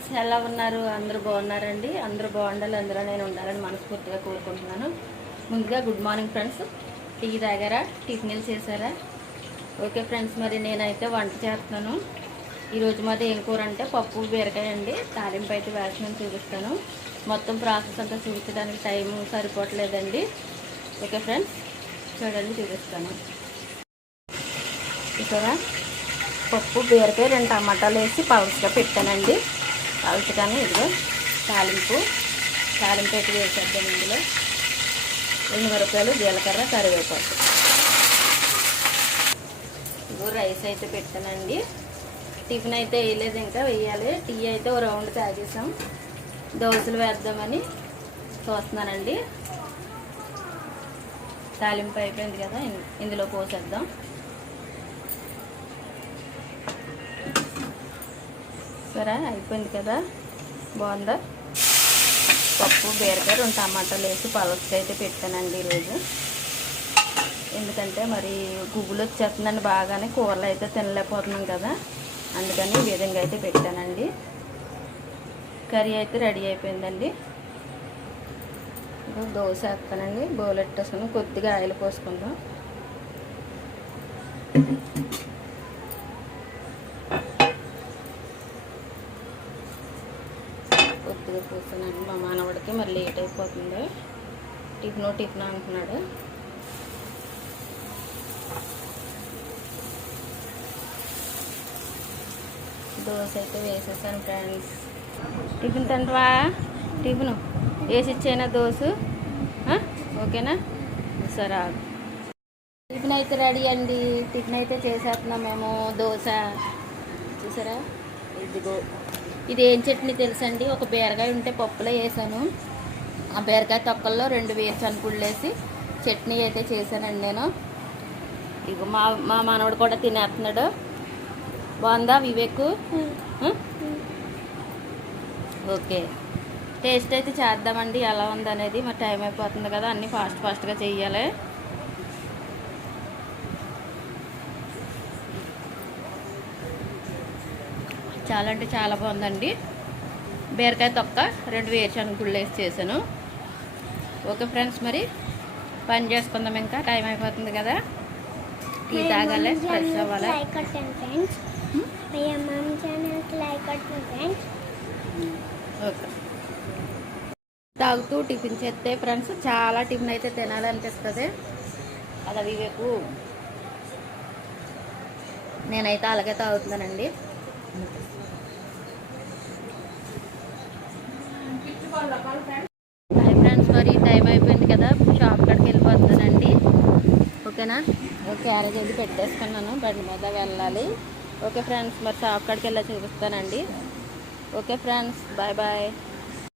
Friends ఎలా ఉన్నారు? అందరూ బాగున్నారండి? అందరూ బాగుండాలి అందులో నేను ఉండాలని మనస్ఫూర్తిగా కోరుకుంటున్నాను. ముందుగా గుడ్ మార్నింగ్ ఫ్రెండ్స్ టీ తాగారా? టిఫిన్లు చేశారా? ఓకే ఫ్రెండ్స్ మరి నేనైతే వంట చేస్తున్నాను. ఈరోజు మాది ఏం కూర అంటే పప్పు బీరకాయ అండి. తాలింపు అయితే వేసిన చూపిస్తాను. మొత్తం ప్రాసెస్ అంతా చూపించడానికి టైం సరిపోవట్లేదండి. ఓకే ఫ్రెండ్స్ చూడండి చూపిస్తాను. ఇక్కడ పప్పు బీరకాయ రెండు టమాటాలు వేసి పవర్స్గా పెట్టానండి. పలుచగానే ఇదిగో తాలింపు. తాలింపు పెట్టి వేసేద్దాం ఇందులో? రెండు మిరపకాయలు జీలకర్ర కరివేపాకు. ఇదిగో రైస్ అయితే పెట్టానండి. టిఫిన్ అయితే వేయలేదు ఇంకా వేయాలి. టీ అయితే ఓ రౌండ్ తాగేసాం. దోశలు వేద్దామని చూస్తున్నానండి. తాలింపు అయిపోయింది కదా ఇందులో పోసేద్దాం. చూసారా అయిపోయింది కదా? బాగుందా? పప్పు బీరకాయ రెండు టమాటాలు వేసి పలసగా అయితే పెట్టానండి ఈరోజు. ఎందుకంటే మరి గుగ్గులు వచ్చేస్తుందండి బాగానే. కూరలు అయితే తినలేకపోతున్నాం కదా. అందుకని ఈ విధంగా అయితే పెట్టానండి. కర్రీ అయితే రెడీ అయిపోయిందండి. ఇప్పుడు దోశ వేస్తానండి. బౌలెట్టేసుకుని కొద్దిగా ఆయిల్ పోసుకుందాం. కొద్దిగా పోసానండి మా మానవుడికి మరి లేట్ అయిపోతుంది టిఫిన్ టిఫిన్ అంటున్నాడు. దోశ అయితే వేసేసాను ఫ్రెండ్స్. టిఫిన్ తింటవా టిఫిన్ వేసి ఇచ్చేనా దోశ ఓకేనా? సరే ఆగు. టిఫిన్ అయితే రెడీ అండి. టిఫిన్ అయితే చేసేస్తున్నాం మేము. దోశ. చూసారా? ఇదిగో. ఇది ఏం చట్నీ తెలుసండి? ఒక బీరకాయ ఉంటే పప్పులో వేసాను. ఆ బీరకాయ తొక్కల్లో రెండు వేరుశనగుళ్ళు వేసి చట్నీ అయితే చేశానండి నేను. ఇగో మా మా మనవడు కూడా తినేస్తున్నాడు. బాగుందా వివేక్? ఓకే. టేస్ట్ అయితే చేద్దామండి. ఎలా ఉందనేది. మరి టైం అయిపోతుంది కదా. అన్నీ ఫాస్ట్ ఫాస్ట్గా చెయ్యాలి. చాలా అంటే చాలా బాగుందండి. బీరకాయ తొక్క రెండు వేరుశనగ గుళ్ళు వేసి చేశాను. ఓకే ఫ్రెండ్స్ మరి పని చేసుకుందాం ఇంకా. టైం అయిపోతుంది కదా. టీ తాగాలి ఫ్రెష్ అవ్వాలి. ఓకే. తాగుతూ టిఫిన్ చేస్తే ఫ్రెండ్స్ చాలా టిఫిన్ అయితే తినాలనిపిస్తుంది. అలా వివేకు నేనైతే అలాగే తాగుతున్నానండి. హాయ్ ఫ్రెండ్స్ మరి టైం అయిపోయింది కదా షాప్ కాడికి వెళ్ళిపోతున్నానండి. ఓకేనా? క్యారేజ్ అయితే పెట్టేసుకున్నాను బండి మీద వెళ్ళాలి. ఓకే ఫ్రెండ్స్ మరి షాప్ కాడికి వెళ్ళి చూపిస్తానండి. Okay friends bye bye